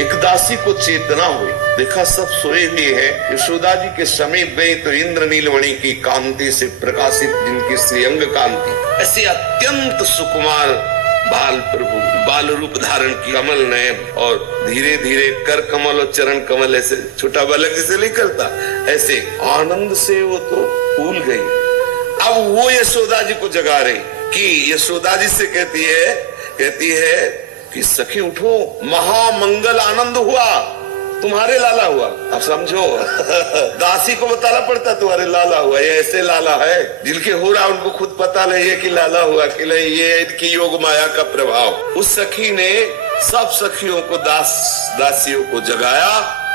एक दासी को चेतना हुई, देखा सब सोए हुए हैं। यशोदा जी के समीप गई तो इंद्र नीलमणि की कांति से प्रकाशित जिनकी श्रीअंग कांति, ऐसे अत्यंत सुकुमार बाल प्रभु, बाल रूप धारण की, कमल नयन और धीरे धीरे कर कमल और चरण कमल, ऐसे छोटा बालक जैसे नहीं करता, ऐसे आनंद से वो तो फूल गई। अब वो यशोदा जी को जगा रही कि यशोदा जी से कहती है कि सखी उठो, महामंगल आनंद हुआ, तुम्हारे लाला हुआ। अब समझो दासी को बताना पड़ता तुम्हारे लाला हुआ, ये ऐसे लाला है जिनके हो रहा उनको खुद पता नहीं है कि लाला हुआ कि नहीं, ये इनकी योग माया का प्रभाव। उस सखी ने सब सखियों को, दासियों को जगाया।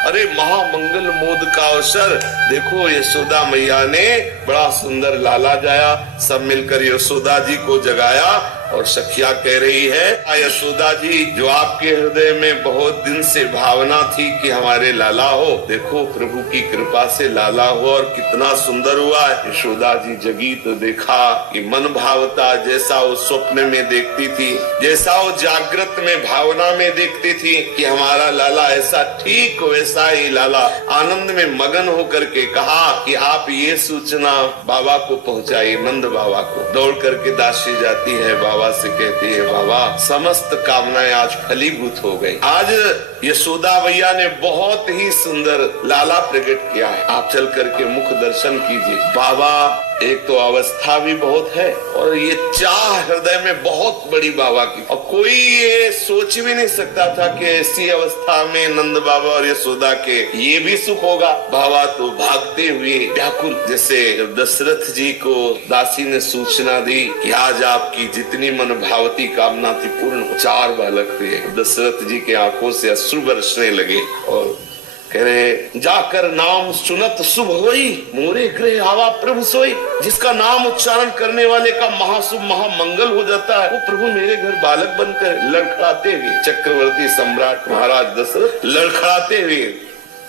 अरे महामंगल मोद का अवसर, देखो यशोदा मैया ने बड़ा सुंदर लाला जाया, सब मिलकर यशोदा जी को जगाया और सखिया कह रही है, यशोदा जी जो आपके हृदय में बहुत दिन से भावना थी कि हमारे लाला हो, देखो प्रभु की कृपा से लाला हो और कितना सुंदर हुआ है। यशोदा जी जगी तो देखा कि मन भावता जैसा वो स्वप्न में देखती थी, जैसा वो जागृत में भावना में देखती थी कि हमारा लाला ऐसा, ठीक वैसा ही लाला आनंद में मगन होकर के कहा कि आप ये सूचना बाबा को पहुंचाइए, नंद बाबा को। दौड़ करके दासी जाती है, बाबा से कहती है, बाबा समस्त कामनाएं आज फलीभूत हो गई। आज यशोदा मैया ने बहुत ही सुंदर लाला प्रकट किया है, आप चल करके मुख दर्शन कीजिए। बाबा एक तो अवस्था भी बहुत है और ये चाह हृदय में बहुत बड़ी बाबा की, और कोई ये सोच भी नहीं सकता था कि ऐसी अवस्था में नंद बाबा और यशोदा के ये भी सुख होगा। बाबा तो भागते हुए व्याकुल, जैसे दशरथ जी को दासी ने सूचना दी कि आज आपकी जितनी मन भावती कामना थी पूर्ण, 4 बालक थे। दशरथ जी के आंखों से अश्रु बरसने लगे और कह रहे, जाकर नाम सुनत शुभ होई, मोरे गृह आवा प्रभु सोई। जिसका नाम उच्चारण करने वाले का महाशुभ महामंगल हो जाता है, वो प्रभु मेरे घर बालक बनकर लड़खड़ाते हुए, चक्रवर्ती सम्राट महाराज दशरथ लड़खड़ाते हुए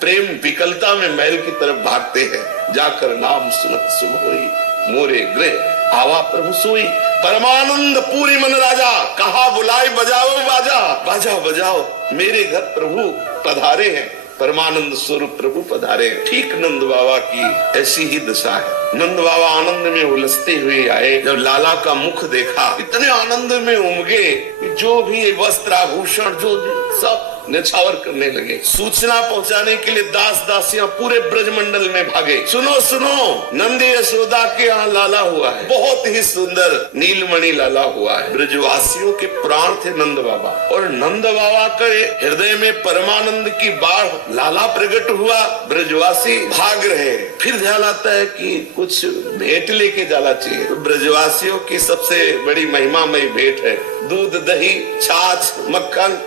प्रेम विकलता में महल की तरफ भागते हैं। जाकर नाम सुनत शुभ होई, मोरे गृह आवा प्रभु सोई। परमानंद पूरी मन राजा, कहा बुलाए बजाओ बाजा, बाजा बजाओ, मेरे घर प्रभु पधारे हैं, परमानंद स्वरूप प्रभु पधारे। ठीक नंद बाबा की ऐसी ही दशा है। नंद बाबा आनंद में उलझते हुए आए, जब लाला का मुख देखा इतने आनंद में उमगे, जो भी वस्त्र आभूषण जो सब न्यौछावर करने लगे। सूचना पहुंचाने के लिए दास दासियां पूरे ब्रजमंडल में भागे, सुनो सुनो नंद यशोदा के यहाँ लाला हुआ है, बहुत ही सुंदर नीलमणि लाला हुआ है। ब्रजवासियों के प्राण थे नंद बाबा, और नंद बाबा के हृदय में परमानंद की बाढ़, लाला प्रकट हुआ, ब्रजवासी भाग रहे। फिर ध्यान आता है कि कुछ भेंट लेके जाना चाहिए। तो ब्रजवासियों की सबसे बड़ी महिमामयी भेंट है दूध दही छाछ मक्खन।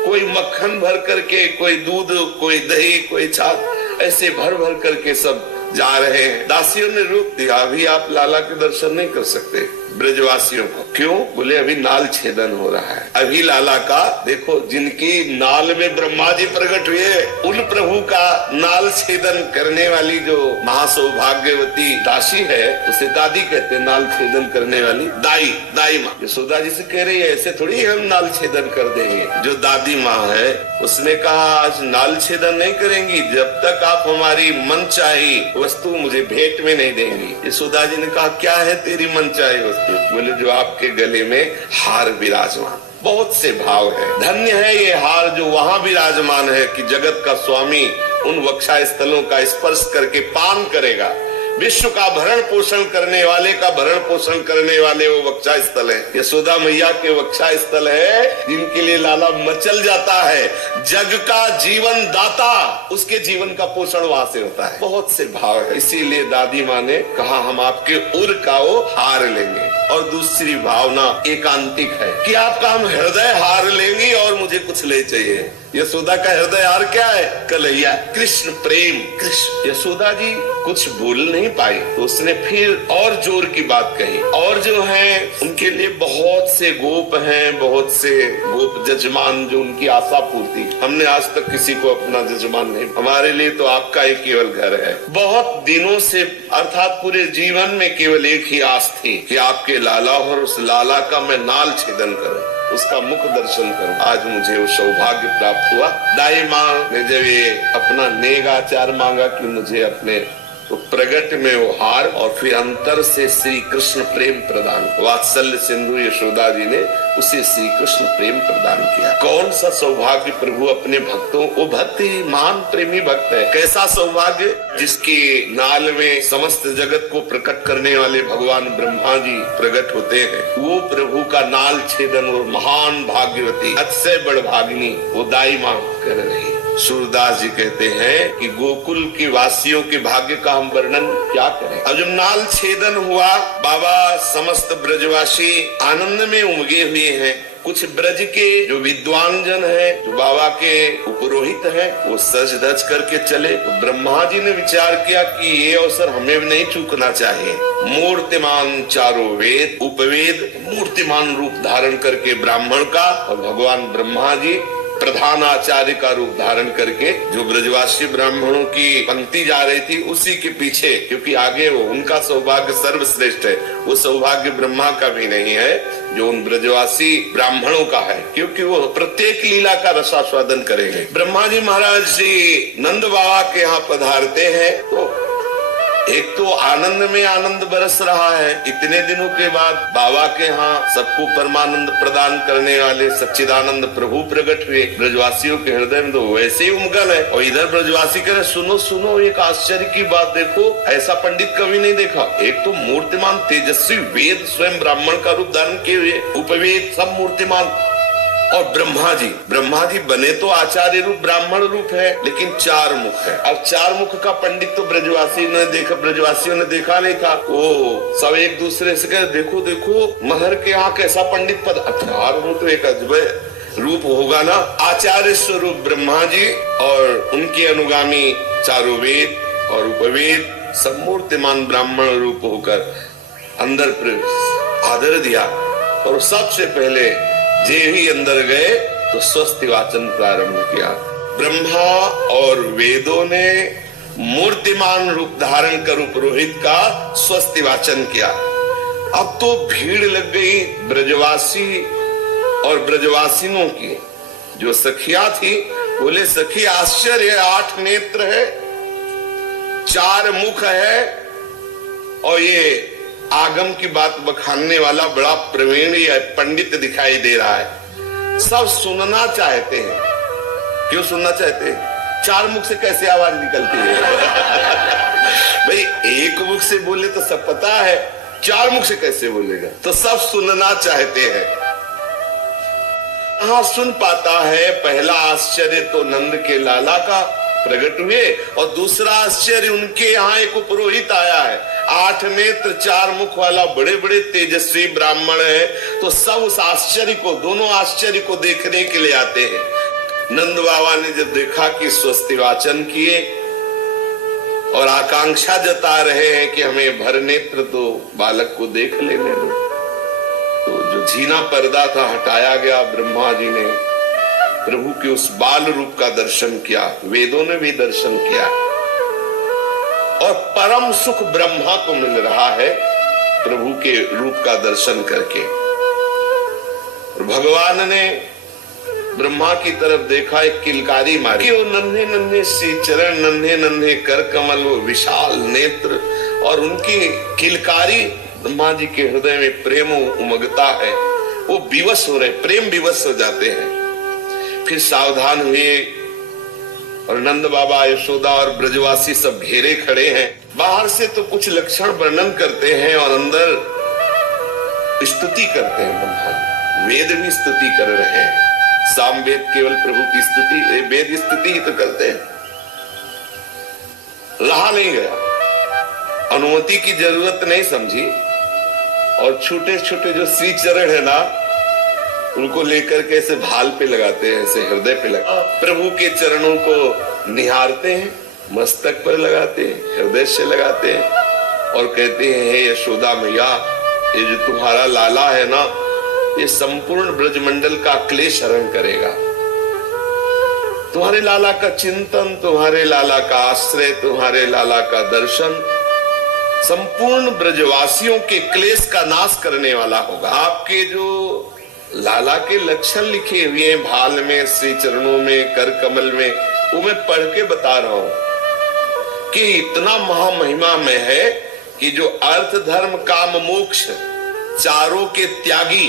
कोई मक्खन भर करके, कोई दूध, कोई दही, कोई छाछ, ऐसे भर भर करके सब जा रहे हैं। दासियों ने रोक दिया, अभी आप लाला के दर्शन नहीं कर सकते ब्रजवासियों को। क्यों? बोले अभी नाल छेदन हो रहा है, अभी लाला का देखो, जिनकी नाल में ब्रह्मा जी प्रकट हुए, उन प्रभु का नाल छेदन करने वाली जो महासौभाग्यवती दासी है, उसे दादी कहते हैं, नाल छेदन करने वाली दाई माँ। यशोदा जी से कह रही है, ऐसे थोड़ी हम नाल छेदन कर देंगे। जो दादी माँ है उसने कहा, आज नाल छेदन नहीं करेंगी जब तक आप हमारी मनचाही वस्तु मुझे भेंट में नहीं देंगी। यशोदा जी ने कहा, क्या है तेरी मनचाही वस्तु? बोले, जो आपके गले में हार विराजमान। बहुत से भाव है, धन्य है ये हार जो वहाँ विराजमान है कि जगत का स्वामी उन वक्षा स्थलों का स्पर्श करके पान करेगा। विश्व का भरण पोषण करने वाले का भरण पोषण करने वाले वो वक्षा स्थल है। यशोदा मैया के वक्षा स्थल है, जिनके लिए लाला मचल जाता है। जग का जीवन दाता, उसके जीवन का पोषण वहां से होता है। बहुत से भाव है, इसीलिए दादी माँ ने कहा, हम आपके उर का वो हार लेंगे। और दूसरी भावना एकांतिक है कि आपका हम हृदय हार लेंगे और मुझे कुछ ले चाहिए। यशोदा का हृदय हार क्या है? कन्हैया, कृष्ण प्रेम, कृष्ण। यशोदा जी कुछ बोल नहीं पाई तो उसने फिर और जोर की बात कही। और जो है उनके लिए बहुत से गोप हैं, बहुत से गोप जजमान जो उनकी आशा पूर्ति। हमने आज तक किसी को अपना जजमान नहीं, हमारे लिए तो आपका ही केवल घर है। बहुत दिनों से अर्थात पूरे जीवन में केवल एक ही आस थी कि आपके लाला और उस लाला का मैं नाल छेदन करूं। उसका मुख दर्शन करूं। आज मुझे वो सौभाग्य प्राप्त हुआ। दाई माँ ने जब ये अपना नेग आचार मांगा कि मुझे अपने तो प्रगट में वो हार और फिर अंतर से श्री कृष्ण प्रेम प्रदान, वात्सल्य सिंधु यशोदा जी ने उसे श्री कृष्ण प्रेम प्रदान किया। कौन सा सौभाग्य प्रभु अपने भक्तों, वो भक्त ही महान प्रेमी भक्त है। कैसा सौभाग्य, जिसके नाल में समस्त जगत को प्रकट करने वाले भगवान ब्रह्मा जी प्रकट होते हैं। वो प्रभु का नाल छेदन और महान भाग्यवती अतिशय बड़भागिनी वो दाई माँ कर रही। सूरदास जी कहते हैं कि गोकुल के वासियों के भाग्य का हम वर्णन क्या करें। अब जब नाल छेदन हुआ, बाबा समस्त ब्रजवासी आनंद में उमगे हुए हैं। कुछ ब्रज के जो विद्वान जन है, जो बाबा के पुरोहित हैं, वो सज धज करके चले। तो ब्रह्मा जी ने विचार किया कि ये अवसर हमें नहीं चूकना चाहिए। मूर्तिमान चारों वेद उपवेद मूर्तिमान रूप धारण करके ब्राह्मण का और भगवान ब्रह्मा जी प्रधान आचार्य का रूप धारण करके जो ब्रजवासी ब्राह्मणों की पंक्ति जा रही थी उसी के पीछे, क्योंकि आगे वो उनका सौभाग्य सर्वश्रेष्ठ है, वो सौभाग्य ब्रह्मा का भी नहीं है जो उन ब्रजवासी ब्राह्मणों का है, क्योंकि वो प्रत्येक लीला का रसास्वादन करेंगे। ब्रह्मा जी महाराज श्री नंद बाबा के यहाँ पधारते हैं तो एक तो आनंद में आनंद बरस रहा है। इतने दिनों के बाद बाबा के यहाँ सबको परमानंद प्रदान करने वाले सच्चिदानंद प्रभु प्रकट हुए। ब्रजवासियों के हृदय में तो वैसे ही उमगल है। और इधर ब्रजवासी कह रहे सुनो सुनो, एक आश्चर्य की बात देखो, ऐसा पंडित कभी नहीं देखा। एक तो मूर्तिमान तेजस्वी वेद स्वयं ब्राह्मण का रूप धारण किए हुए, उपवेद सब मूर्तिमान, और ब्रह्मा जी बने तो आचार्य रूप ब्राह्मण रूप है, लेकिन चार मुख है। अब चार मुख का पंडित तो ब्रजवासियों ने देखा नहीं था। वो सब एक दूसरे से कहे देखो देखो महर के यहाँ कैसा पंडित पद, चार मुख तो एक अजब रूप होगा ना। आचार्य स्वरूप ब्रह्मा जी और उनके अनुगामी चारों वेद और उपवेद सब मूर्तिमान ब्राह्मण रूप होकर अंदर आदर दिया। और सबसे पहले जे ही अंदर गए तो स्वस्ति वाचन प्रारंभ किया। ब्रह्मा और वेदों ने मूर्तिमान रूप धारण कर पुरोहित का स्वस्ति वाचन किया। अब तो भीड़ लग गई ब्रजवासी और ब्रजवासिनों की। जो सखिया थी बोले सखी आश्चर्य है, 8 नेत्र है, 4 मुख है, और ये आगम की बात बखानने वाला बड़ा प्रवीण पंडित दिखाई दे रहा है। सब सुनना चाहते हैं। क्यों सुनना चाहते हैं? 4 मुख से कैसे आवाज निकलती है? भाई एक मुख से बोले तो सब पता है, 4 मुख से कैसे बोलेगा? तो सब सुनना चाहते हैं। हाँ सुन पाता है। पहला आश्चर्य तो नंद के लाला का प्रकट हुए, और दूसरा आश्चर्य उनके यहाँ एक पुरोहित आया है, 8 नेत्र 4 मुख वाला बड़े बड़े तेजस्वी ब्राह्मण है। तो सब उस आश्चर्य को, दोनों आश्चर्य को देखने के लिए आते हैं। नंद बाबा ने जब देखा कि स्वस्ति वाचन किए और आकांक्षा जता रहे हैं कि हमें भर नेत्र तो बालक को देख लेने दो, तो जो झीना पर्दा था हटाया गया। ब्रह्मा जी ने प्रभु के उस बाल रूप का दर्शन किया, वेदों ने भी दर्शन किया, और परम सुख ब्रह्मा को मिल रहा है प्रभु के रूप का दर्शन करके। और भगवान ने ब्रह्मा की तरफ देखा, एक किलकारी मारी। वो नन्हे नन्हे सी चरण, नन्हे नन्हे कर कमल, वो विशाल नेत्र, और उनकी किलकारी ब्रह्मा जी के हृदय में प्रेम उमगता है। वो विवश हो रहे, प्रेम विवश हो जाते हैं। फिर सावधान हुए और नंद बाबा यशोदा और ब्रजवासी सब घेरे खड़े हैं। बाहर से तो कुछ लक्षण वर्णन करते हैं और अंदर स्तुति करते हैं। ब्रह्मा वेद भी स्तुति कर रहे हैं। साम वेद केवल प्रभु की स्तुति, वेद स्तुति ही तो करते हैं। रहा नहीं गया, अनुमति की जरूरत नहीं समझी, और छोटे छोटे जो श्री चरण है ना उनको लेकर के ऐसे भाल पे लगाते हैं, ऐसे हृदय पे लगाते, प्रभु के चरणों को निहारते हैं, मस्तक पर लगाते हैं, हृदय से लगाते हैं, और कहते हैं हे यशोदा मैया, ये जो तुम्हारा लाला है ना, ये संपूर्ण ब्रजमंडल का क्लेश हरण करेगा। तुम्हारे लाला का चिंतन, तुम्हारे लाला का आश्रय, तुम्हारे लाला का दर्शन संपूर्ण ब्रजवासियों के क्लेश का नाश करने वाला होगा। आपके जो लाला के लक्षण लिखे हुए हैं भाल में, श्री चरणों में, कर कमल में, वो मैं पढ़ के बता रहा हूं कि इतना महामहिमा में है कि जो अर्थ धर्म काम मोक्ष चारों के त्यागी,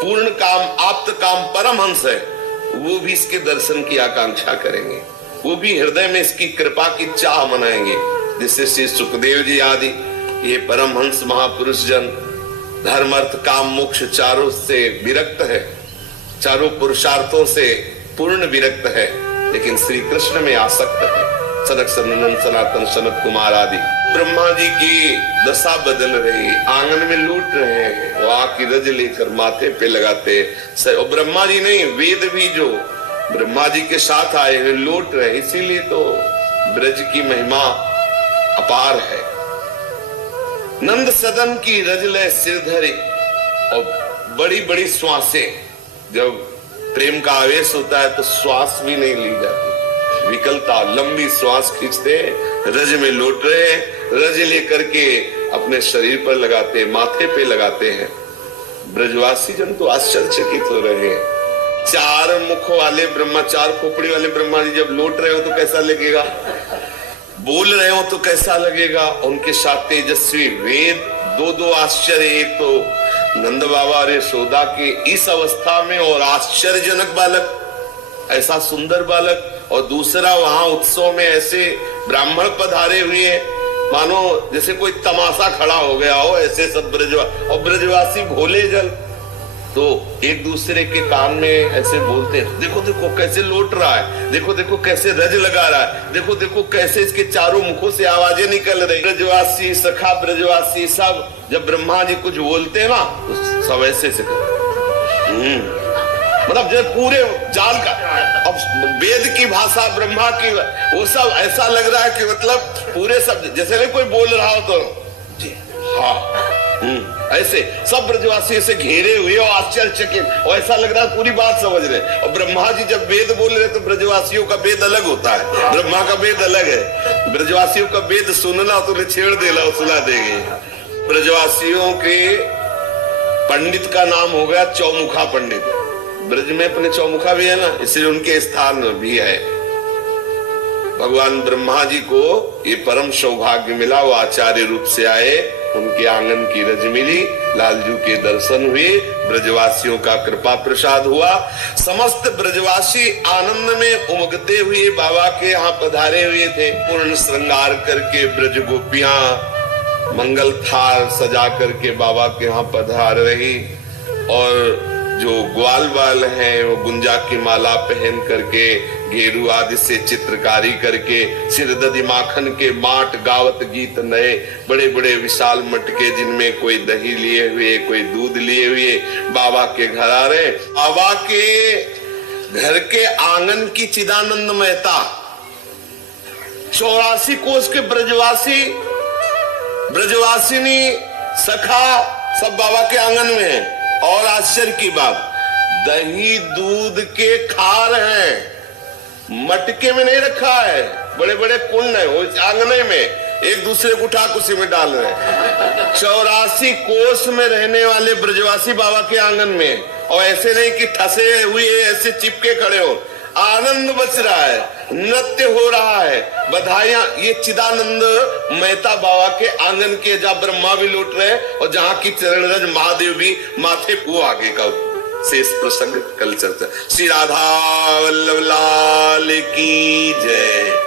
पूर्ण काम आप्त काम परमहंस है, वो भी इसके दर्शन की आकांक्षा करेंगे, वो भी हृदय में इसकी कृपा की चाह मनाएंगे। जिससे श्री सुखदेव जी आदि ये परमहंस महापुरुष जन धर्म अर्थ काम मोक्ष चारों से विरक्त है, चारों पुरुषार्थों से पूर्ण विरक्त है, लेकिन श्री कृष्ण में आसक्त है। सनक सनंदन सनातन सनत कुमार आदि ब्रह्मा जी की दशा बदल रही, आंगन में लूट रहे हैं, वो आँख की रज लेकर माथे पे लगाते। और ब्रह्मा जी नहीं, वेद भी जो ब्रह्मा जी के साथ आए हुए लूट रहे, इसीलिए तो ब्रज की महिमा अपार है। नंद सदन की रजले सिर धरे, और बड़ी बड़ी श्वासें, जब प्रेम का आवेश होता है तो श्वास भी नहीं ली जाती, विकलता, लंबी श्वास खींचते, रज में लौट रहे, रज लेकर के अपने शरीर पर लगाते, माथे पे लगाते हैं। ब्रजवासी जन तो आश्चर्यचकित हो रहे हैं। चार मुख वाले ब्रह्मा, चार खोपड़ी वाले ब्रह्मा जी जब लौट रहे हो तो कैसा लगेगा, बोल रहे हो तो कैसा लगेगा। उनके साथ तेजस्वी वेद, दो आश्चर्य, एक तो नंद बाबा और यशोदा के इस अवस्था में और आश्चर्यजनक बालक, ऐसा सुंदर बालक, और दूसरा वहां उत्सव में ऐसे ब्राह्मण पधारे हुए हैं, मानो जैसे कोई तमाशा खड़ा हो गया हो, ऐसे सब और ब्रजवासी भोले जल, तो एक दूसरे के कान में ऐसे बोलते हैं, देखो देखो कैसे लौट रहा है, देखो देखो कैसे रज लगा रहा है, देखो देखो कैसे इसके चारों मुखों से आवाजें निकल रही। ब्रजवासी सखा ब्रजवासी सब जब ब्रह्मा जी कुछ बोलते हैं ना, तो सब ऐसे से मतलब जब पूरे जाल का, अब वेद की भाषा ब्रह्मा की, वो सब ऐसा लग रहा है कि मतलब पूरे सब जैसे नहीं कोई बोल रहा हो तो जी हाँ ऐसे सब ब्रजवासी ऐसे घेरे हुए और आश्चर्यचकित, और ऐसा लग रहा है पूरी बात समझ रहे। और ब्रह्मा जी जब वेद बोल रहे तो ब्रजवासियों का वेद अलग होता है, ब्रह्मा का वेद अलग है। ब्रजवासियों का वेद सुनना तो छेड़ देला सुला देंगे। ब्रजवासियों के पंडित का नाम हो गया चौमुखा पंडित। ब्रज में अपने चौमुखा भी है ना, इसलिए उनके स्थान भी है। भगवान ब्रह्मा जी को ये परम सौभाग्य मिला, वो आचार्य रूप से आए, उनके आंगन की रज मिली, लालजू के दर्शन हुए, ब्रजवासियों का कृपा प्रसाद हुआ। समस्त ब्रजवासी आनंद में उमगते हुए बाबा के यहाँ पधारे हुए थे। पूर्ण श्रृंगार करके ब्रज गोपियां मंगल थाल सजा करके बाबा के यहाँ पधार रही, और जो ग्वाल बाल हैं वो गुंजा की माला पहन करके, घेरू आदि से चित्रकारी करके, सिर दधि माखन के माट गावत गीत नए, बड़े बड़े विशाल मटके जिनमें कोई दही लिए हुए, कोई दूध लिए हुए बाबा के घर आ रहे। बाबा के घर के आंगन की चिदानंद महता, 84 कोस के ब्रजवासी, ब्रजवासिनी सखा सब बाबा के आंगन में है। और आश्चर्य की बात, दही दूध के खार हैं, मटके में नहीं रखा है, बड़े बड़े कुंड है वो आंगने में, एक दूसरे को उठा उसी में डाल रहे हैं। 84 कोस में रहने वाले ब्रजवासी बाबा के आंगन में, और ऐसे नहीं कि ठसे हुए ऐसे चिपके खड़े हो, आनंद बच रहा है, नृत्य हो रहा है, बधाइयां। ये चिदानंद मेहता बाबा के आंगन के, जहाँ ब्रह्मा भी लौट रहे और जहाँ की चरण रज महादेव भी माथे को आगे का शेष प्रसंग कल चर्चा। श्री राधा वल्लभ लाल की जय।